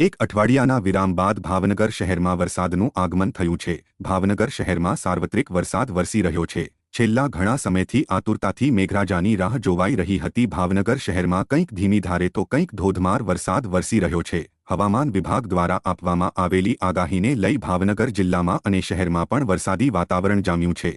એક અઠવાડિયાના વિરામ બાદ ભાવનગર શહેરમાં વરસાદનું આગમન થયું છે। ભાવનગર શહેરમાં સાર્વત્રિક વરસાદ વરસી રહ્યો છે। છેલ્લા ઘણા સમયથી આતુરતાથી મેઘરાજાની રાહ જોવાઈ રહી હતી। ભાવનગર શહેરમાં કંઈક ધીમી ધારે તો કંઈક ધોધમાર વરસાદ વરસી રહ્યો છે। હવામાન વિભાગ દ્વારા આપવામાં આવેલી આગાહીને લઈ ભાવનગર જિલ્લામાં અને શહેરમાં પણ વરસાદી વાતાવરણ જામ્યું છે।